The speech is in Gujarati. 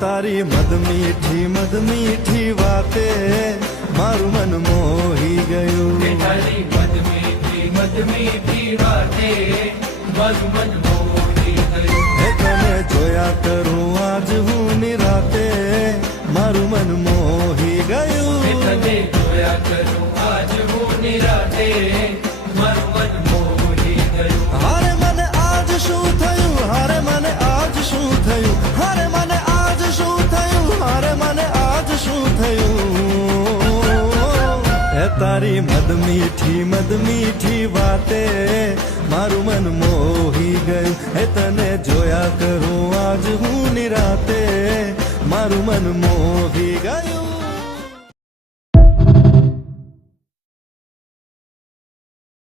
તારી મદ મીઠી વાતે મારું મન મોહી ગયું. તારી મદ મીઠી વાતે મારું મન મોહી ગયું. હે તને જોયા કરું આજ હું નિરાતે મારું મન મોહી ગયું. તને જોયા કરું આજ હું નિરાતે મારું મન મોહી ગયું. હારે મને આજ શું થયું, હારે મને આજ શું થયું, હારે મને આજ શું થયું, હારે મને આજ શું થયું. હે તારી મદ મીઠી વાતે મારું મન મોહી ગયું. હે તને જોયા કરું આજ હું નિરાતે મારું મન મોહી ગયું.